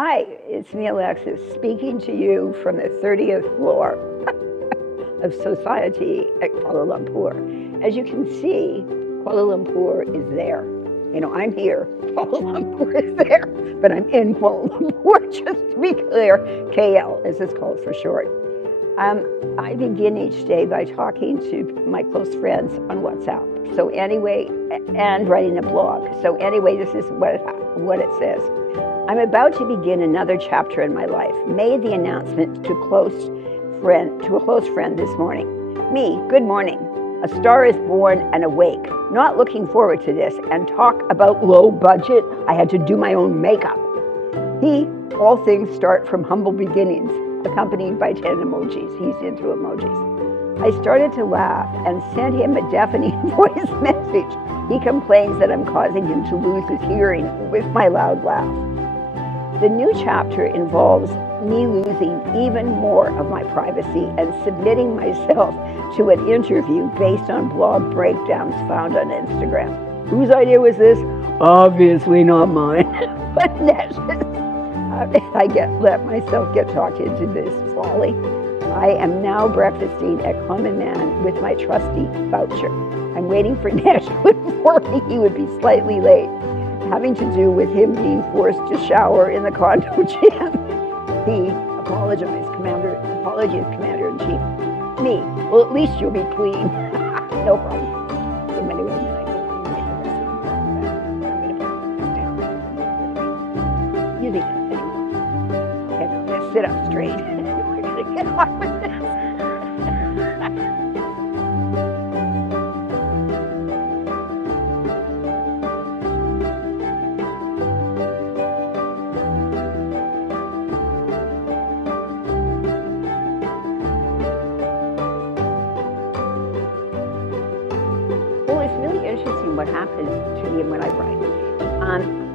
Hi, it's me, Alexis, speaking to you from the 30th floor of Society at Kuala Lumpur. As you can see, Kuala Lumpur is there. You know, I'm here, Kuala Lumpur is there, but I'm in Kuala Lumpur, just to be clear, KL, as it's called for short. I begin each day by talking to my close friends on WhatsApp. So anyway, and writing a blog. So anyway, this is what it says. I'm about to begin another chapter in my life. Made the announcement to a close friend this morning. Me, good morning. A star is born and awake. Not looking forward to this. And talk about low budget. I had to do my own makeup. All things start from humble beginnings, accompanied by 10 emojis. He's into emojis. I started to laugh and sent him a deafening voice message. He complains that I'm causing him to lose his hearing with my loud laugh. The new chapter involves me losing even more of my privacy and submitting myself to an interview based on blog breakdowns found on Instagram. Whose idea was this? Obviously not mine. But let myself get talked into this folly. I am now breakfasting at Common Man with my trusty voucher. I'm waiting for Nash to inform me he would be slightly late, having to do with him being forced to shower in the condo gym. He apologized, Commander-in-Chief. Me, well, at least you'll be clean. No problem. So anyway, then I go and get the rest of the I'm going to put this down. Using it anymore. Okay, now I'm going to sit up straight. We're going to get on with this. Well, it's really interesting what happens to me when I write.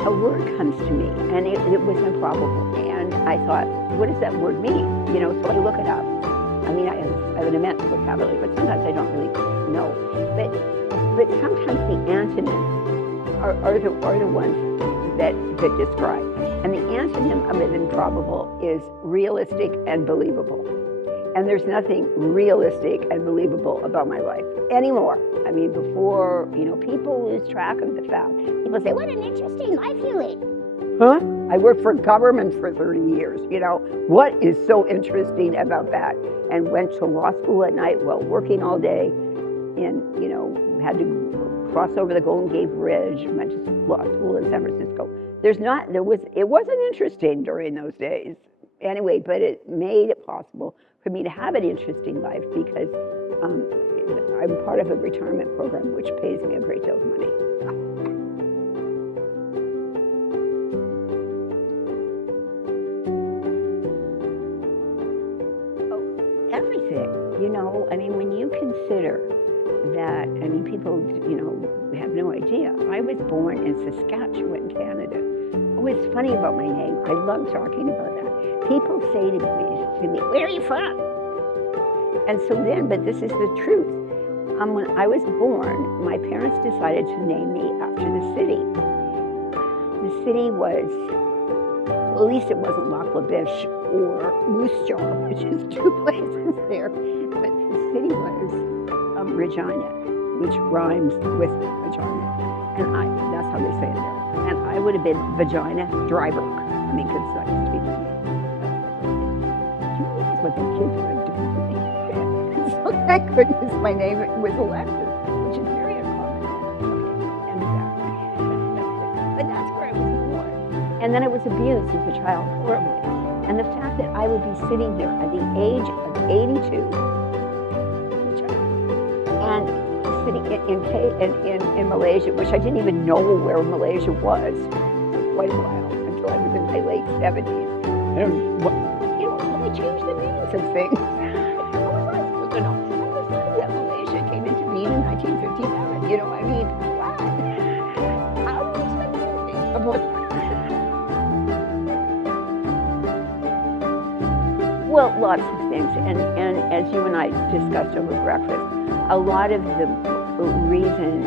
A word comes to me, and it was improbable. And I thought, what does that word mean? You know, so I look it up. I mean, I have an immense vocabulary, but sometimes I don't really know. But sometimes the antonyms are the ones that describe. And the antonym of an improbable is realistic and believable. And there's nothing realistic and believable about my life anymore. I mean, before, people lose track of the fact. People say, what an interesting life you lead. Huh? I worked for government for 30 years. What is so interesting about that? And went to law school at night while working all day. And, had to cross over the Golden Gate Bridge, went to law school in San Francisco. It wasn't interesting during those days. Anyway, but it made it possible for me to have an interesting life because I'm part of a retirement program which pays me a great deal of money. Oh, everything, when you consider that, people, have no idea. I was born in Saskatchewan, Canada. Oh, it's funny about my name. I love talking about that. People say to me, where are you from? And so then, but this is the truth. When I was born, my parents decided to name me after the city. The city was, well, at least it wasn't Lac La Biche or Moose Jaw, which is two places there. But the city was Regina, which rhymes with vagina. And that's how they say it there. And I would have been Vagina Dryburgh. Because that used to be my name. Do you realize what the kids would have done to me? So thank goodness my name was Alexis, which is very uncommon. Okay, and but that's where I was born. And then I was abused as a child, horribly. And the fact that I would be sitting here at the age of 82, and sitting in Malaysia, which I didn't even know where Malaysia was for quite a while, until I was in my late 70s. And they changed the names of things. How was I supposed to know? I was learning that Malaysia came into being in 1957. What? How do you expect anything? Well, lots of things. And as you and I discussed over breakfast, a lot of the reason,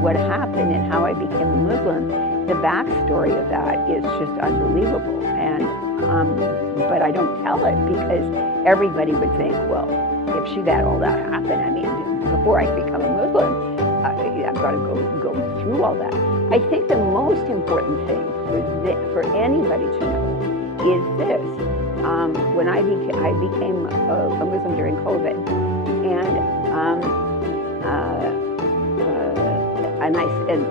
what happened and how I became a Muslim the backstory of that is just unbelievable. And but I don't tell it because everybody would think, well, if she had all that happen, I mean, before I become a Muslim, I've got to go through all that. I think the most important thing for anybody to know is this. When I became a Muslim during COVID, and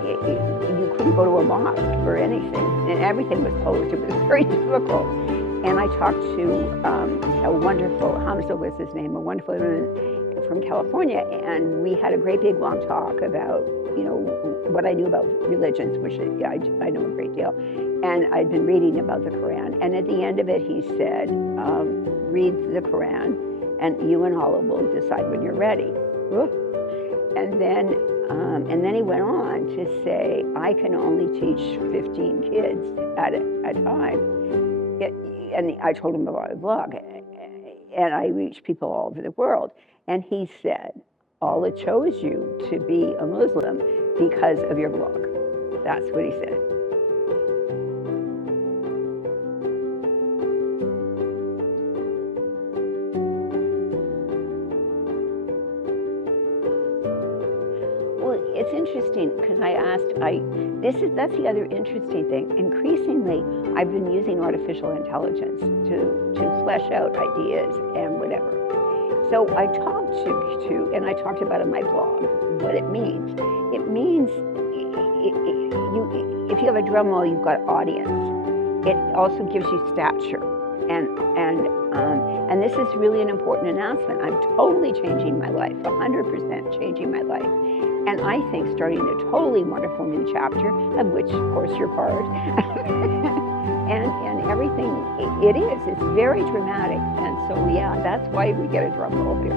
you couldn't go to a mosque or anything, and everything was closed. It was very difficult. And I talked to a wonderful, Hamza was his name, a wonderful woman from California, and we had a great big long talk about, what I knew about religions, which I know a great deal, and I'd been reading about the Quran. And at the end of it, he said, read the Quran, and you and Allah will decide when you're ready. And then he went on to say, I can only teach 15 kids at a time. And I told him about the blog, and I reach people all over the world. And he said, Allah chose you to be a Muslim because of your blog. That's what he said. Well, it's interesting because that's the other interesting thing. Increasingly, I've been using artificial intelligence to flesh out ideas and whatever. So I talked and I talked about in my blog what it means. It means if you have a drum roll, you've got audience. It also gives you stature, and this is really an important announcement. I'm totally changing my life, 100% changing my life, and I think starting a totally wonderful new chapter, of which, of course, you're part. And everything, it's very dramatic. And so, yeah, that's why we get a drum roll here.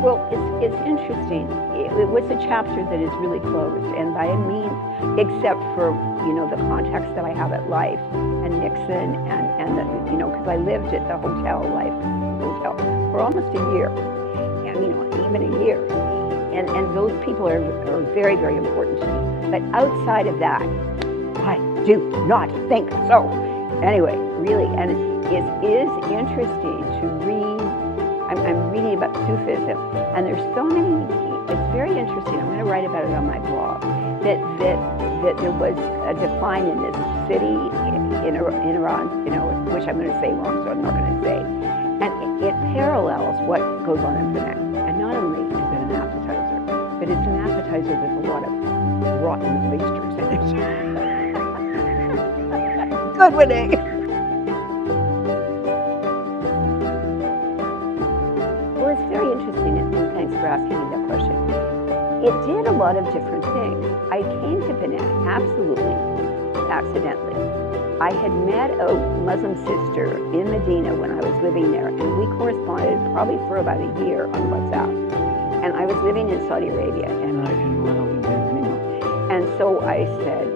Well, it's interesting. It was a chapter that is really closed, and I mean, except for, the context that I have at Life and Nixon and because I lived at the Life Hotel for almost a year, and, even a year. And those people are very, very important to me. But outside of that, I do not think so. Anyway, really, and it is interesting to read. I'm reading about Sufism, and there's so many. It's very interesting. I'm going to write about it on my blog. That there was a decline in this city in Iran, which I'm going to say wrong, so I'm not going to say. And it parallels what goes on in Penang. And not only is it an appetizer, but it's an appetizer with a lot of rotten oysters in it. Good one, eh? Well, it's very interesting, and thanks for asking me that question. It did a lot of different things. I came to Penang absolutely accidentally. I had met a Muslim sister in Medina when I was living there, and we corresponded probably for about a year on WhatsApp. And I was living in Saudi Arabia, and I didn't want to live there anymore. And so I said,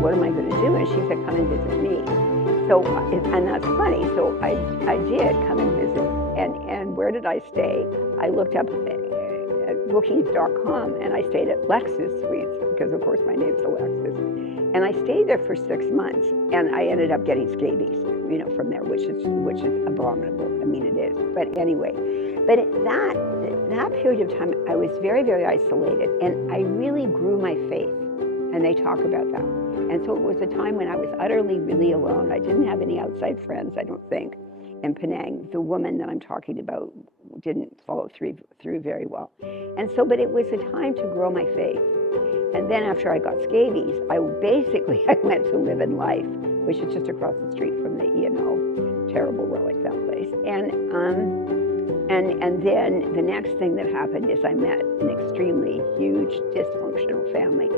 what am I going to do? And she said, come and visit me. So, and that's funny. So I did come and visit. And where did I stay? I looked up at bookings.com, and I stayed at Lexus Suites because, of course, my name's Alexis. And I stayed there for 6 months, and I ended up getting scabies, from there, which is abominable. I mean, it is. But anyway, but that period of time, I was very, very isolated, and I really grew my faith. And they talk about that. And so it was a time when I was utterly, really alone. I didn't have any outside friends, I don't think. In Penang, the woman that I'm talking about didn't follow through very well. And so, but it was a time to grow my faith. And then after I got scabies, I went to Live in Life, which is just across the street from the E&O, terrible relic, that place. And then the next thing that happened is I met an extremely huge dysfunctional family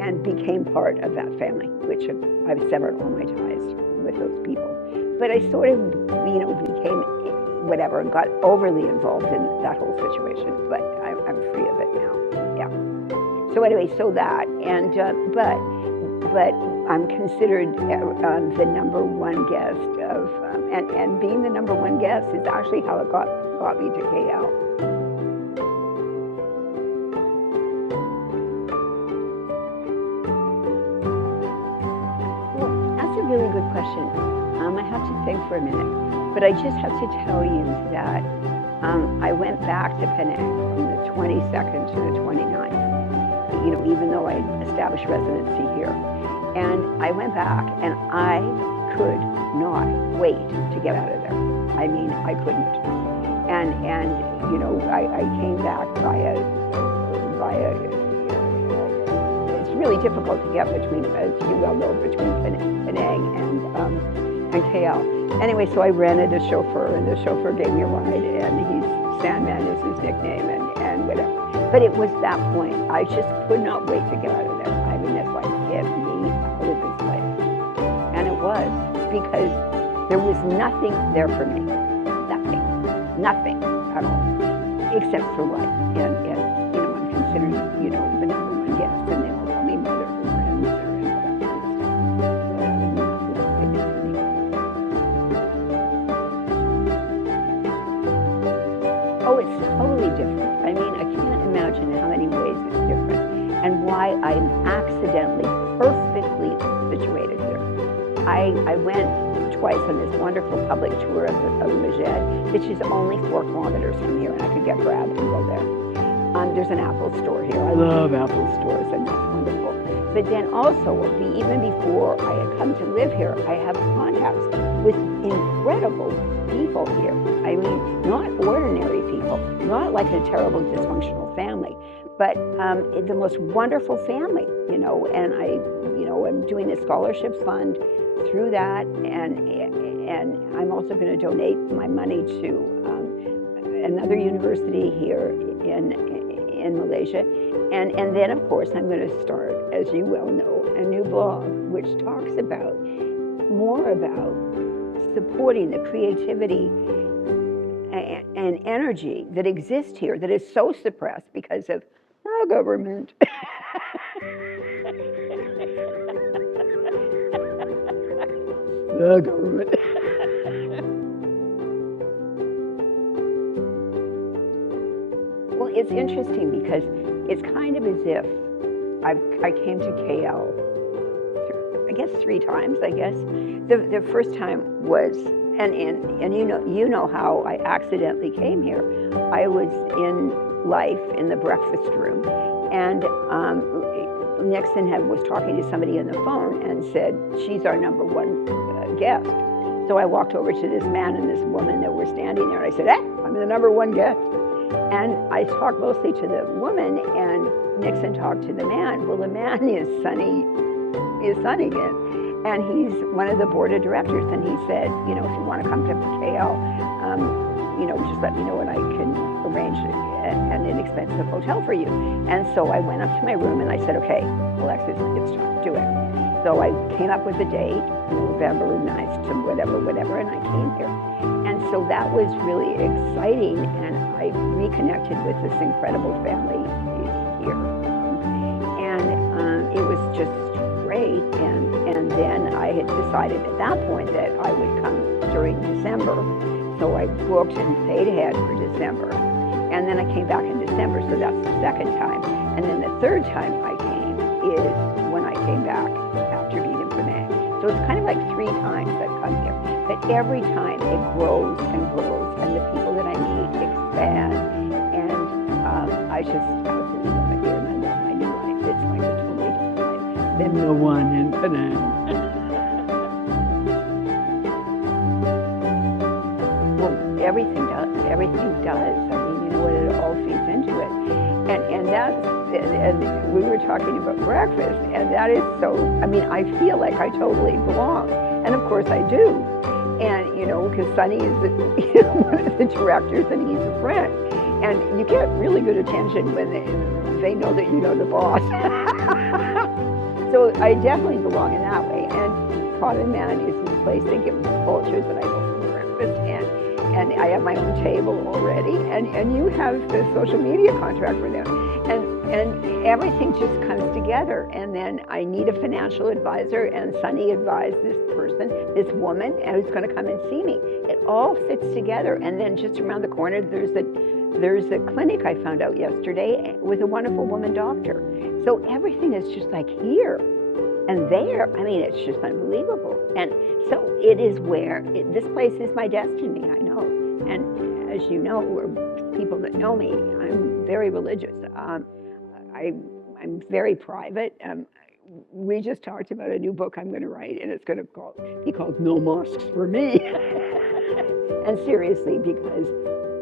and became part of that family, which I've severed all my ties with those people. But I sort of, became whatever and got overly involved in that whole situation. But I'm free of it now. Yeah. So anyway, so that but I'm considered the number one guest of, and being the number one guest is actually how it got me to KL. a really good question. I have to think for a minute, but I just have to tell you that I went back to Penang from the 22nd to the 29th, even though I established residency here. And I went back and I could not wait to get out of there. I mean, I couldn't. And I came back via it's really difficult to get between, as you well know, between Penang and KL. Anyway, so I rented a chauffeur, and the chauffeur gave me a ride, and Sandman is his nickname, and whatever. But it was that point. I just could not wait to get out of there. I mean, it's like, get me out of this place. And it was, because there was nothing there for me. Nothing at all, except for life. And I'm considered, the number one guest, and they all call me mother and grandmother and all that kind of stuff. Oh, it's totally different. I mean, I can't imagine how many ways it's different, and why I'm accidentally perfectly situated here. I went twice on this wonderful public tour of Majed, which is only 4 kilometers from here, and I could get Grab and go there. There's an Apple store here. I love Apple stores, and that's wonderful. But then also, even before I had come to live here, I have contacts with incredible people here. I mean, not ordinary people, not like a terrible dysfunctional family, but the most wonderful family, and I'm doing a scholarship fund through that, and I'm also going to donate my money to another university here in Malaysia, and then of course I'm going to start, as you well know, a new blog which talks more about supporting the creativity and energy that exists here, that is so suppressed because of our government. The government. Well, it's interesting because it's kind of as if I came to KL, I guess 3 times. I guess the first time was, and you know how I accidentally came here. I was in Life in the breakfast room, and Nixon was talking to somebody on the phone and said, she's our number 1 guest. So I walked over to this man and this woman that were standing there, and I said, I'm the number 1 guest. And I talked mostly to the woman, and Nixon talked to the man. Well, the man is Sonny again, and he's one of the board of directors, and he said, if you want to come to KL, just let me know and I can arrange an inexpensive hotel for you. And so I went up to my room and I said, okay, Alexis, it's time, do it. So I came up with a date, November 9th to whatever, and I came here. And so that was really exciting, and I reconnected with this incredible family here. And it was just great. And then I had decided at that point that I would come during December. So I booked and paid ahead for December. And then I came back in December, so that's the 2nd time. And then the 3rd time I came is when I came back after being in Penang. So it's kind of like 3 times I've come here. But every time it grows and grows, and the people that I meet expand. And I just absolutely love it here, and I love my new life. It's like a totally different life than the one in Penang. Everything does. I mean, it all feeds into it. And we were talking about breakfast, and that is so, I mean, I feel like I totally belong. And of course I do. And, because Sonny is one of the directors, and he's a friend. And you get really good attention when they know that you know the boss. So I definitely belong in that way. And Common Man is this place they give vultures, and I go for breakfast, and I have my own table already, and you have the social media contract for them, and everything just comes together. And then I need a financial advisor, and Sonny advised this person, this woman, who's going to come and see me. It all fits together. And then just around the corner, there's a clinic I found out yesterday with a wonderful woman doctor. So everything is just like here. And there, I mean, it's just unbelievable. And so it is where, this place is my destiny, I know. And as you know, or people that know me, I'm very religious. I'm very private. We just talked about a new book I'm going to write, and it's going to be called No Mosques for Me. And seriously, because,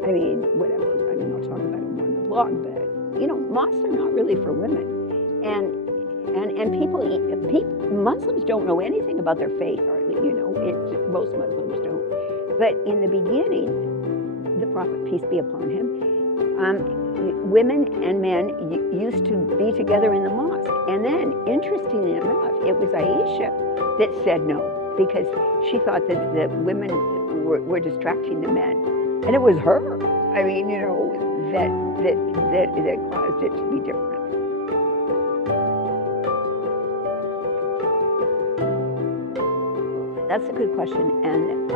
I mean, whatever. I mean, I'll talk about it more on the blog, but, you know, mosques are not really for women. And Muslims don't know anything about their faith, hardly, you know. Most Muslims don't. But in the beginning, the Prophet, peace be upon him, women and men used to be together in the mosque. And then, interestingly enough, it was Aisha that said no, because she thought that women were distracting the men. And it was her, I mean, you know, that caused it to be different. That's a good question. And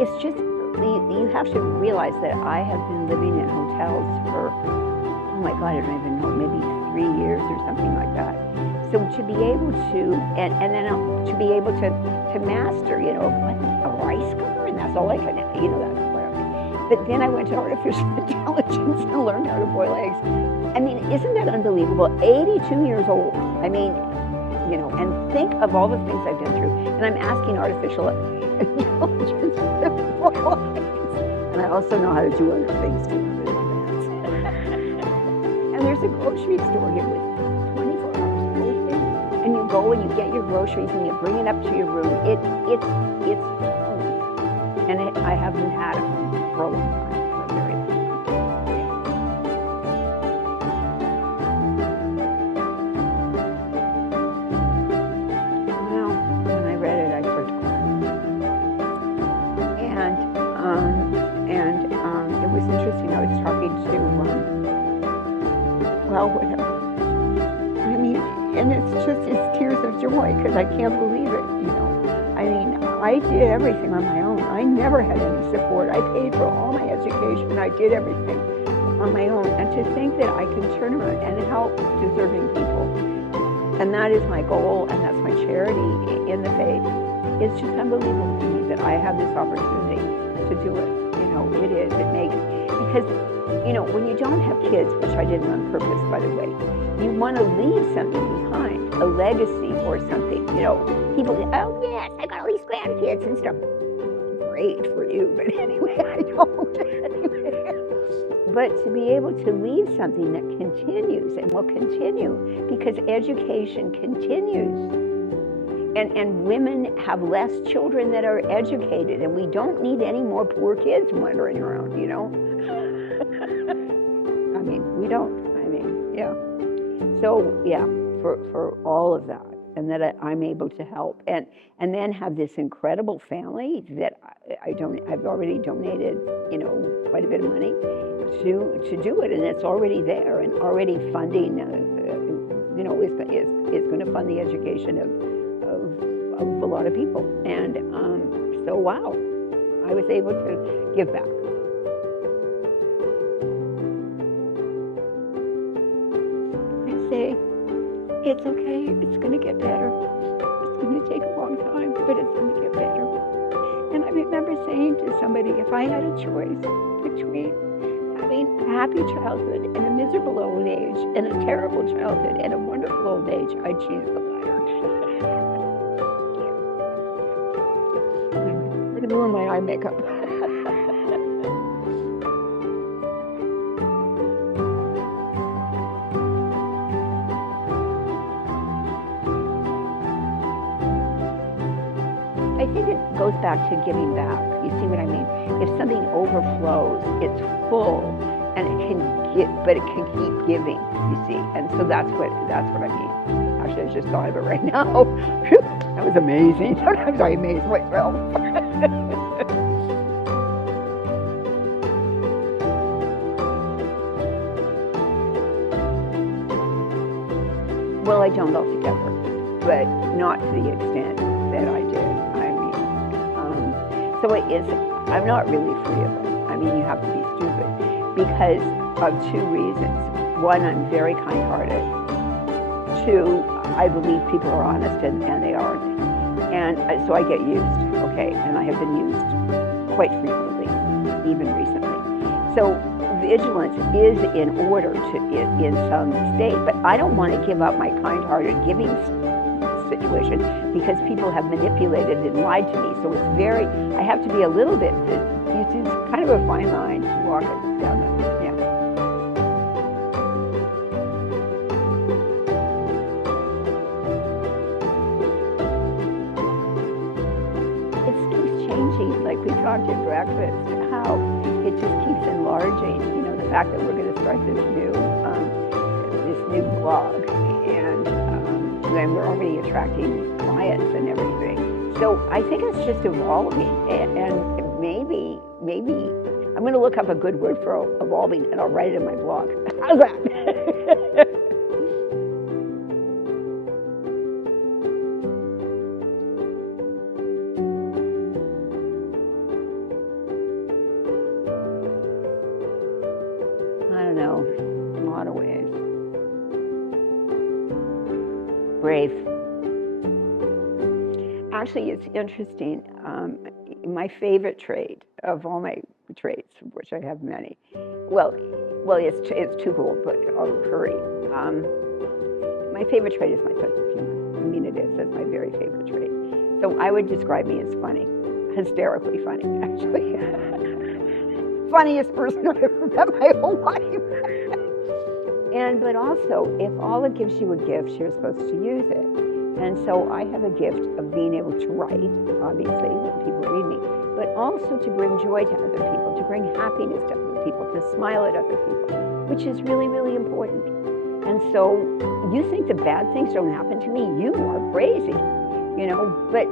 it's just, you have to realize that I have been living in hotels for, oh my God, I don't even know, maybe 3 years or something like that. So to be able to, and then to be able to master, you know, what, a rice cooker, and that's all I can, you know, that's what I mean. But then I went to artificial intelligence and learned how to boil eggs. I mean, isn't that unbelievable? 82 years old. I mean, you know, and think of all the things I've been through. And I'm asking artificial intelligence to boil eggs. And I also know how to do other things too. And there's a grocery store here with 24 hours open. And you go and you get your groceries and you bring it up to your room. It's home. And I haven't had a home for a long time, for a very long time. Well, when I read it, I started crying. And it was interesting. I was talking to, well, whatever. I mean, and it's tears of joy because I can't believe it, you know. I mean, I did everything on my own. I never had any support. I paid for all my education. I did everything on my own. And to think that I can turn around and help deserving people, and that is my goal, and that's my charity in the faith. It's just unbelievable to me that I have this opportunity to do it. You know, it is. It makes, because, you know, when you don't have kids, which I didn't on purpose, by the way, you want to leave something behind, a legacy or something. You know, people say, oh yes, I got all these grandkids and stuff. Great for you, but anyway, I don't. But to be able to leave something that continues and will continue, because education continues. And women have less children that are educated, and we don't need any more poor kids wandering around, you know? I mean, we don't. I mean, yeah. So, yeah, for all of that, and that I'm able to help. And then have this incredible family that I've already donated, you know, quite a bit of money to do it, and it's already there and already funding, you know, is going to fund the education of a lot of people. And so, wow, I was able to give back. I say, it's okay, it's going to get better. It's going to take a long time, but it's going to get better. And I remember saying to somebody, if I had a choice between having a happy childhood and a miserable old age, and a terrible childhood and a wonderful old age, I'd choose the latter. I'm going to ruin my eye makeup. I think it goes back to giving back. You see what I mean? If something overflows, it's full, and it can but it can keep giving. You see, and so that's what I mean. Actually, I just thought of it right now. That was amazing. Sometimes I amaze myself. Well, I don't altogether, but not to the extent that I did. So it is, I'm not really free of it. I mean, you have to be stupid because of two reasons. One, I'm very kind-hearted. Two, I believe people are honest and they aren't. And so I get used, okay? And I have been used quite frequently, even recently. So vigilance is in order in some state, but I don't want to give up my kind-hearted giving situation because people have manipulated and lied to me. So it's I have to be a little bit, it's kind of a fine line to walk it down the, yeah. It keeps changing, like we talked at breakfast, how it just keeps enlarging. You know, the fact that we're going to start this new blog, and then we're already attracting clients and everything. So I think it's just evolving, and maybe I'm going to look up a good word for evolving, and I'll write it in my blog. How's that? I don't know, in a lot of ways. Brave. Actually, it's interesting. My favorite trait of all my traits, of which I have many, well, it's twofold, but I'll hurry. My favorite trait is my sense of humor. I mean, it is. That's my very favorite trait. So I would describe me as funny, hysterically funny, actually. Funniest person I've ever met my whole life. But also, if Allah gives you a gift, you're supposed to use it. And so I have a gift of being able to write, obviously, when people read me, but also to bring joy to other people, to bring happiness to other people, to smile at other people, which is really, really important. And so you think the bad things don't happen to me, you are crazy, you know, but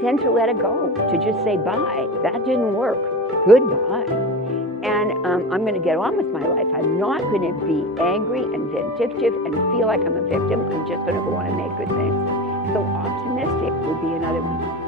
then to let it go, to just say bye, that didn't work, goodbye. And I'm going to get on with my life. I'm not going to be angry and vindictive and feel like I'm a victim. I'm just going to go on and make good things. So optimistic would be another one.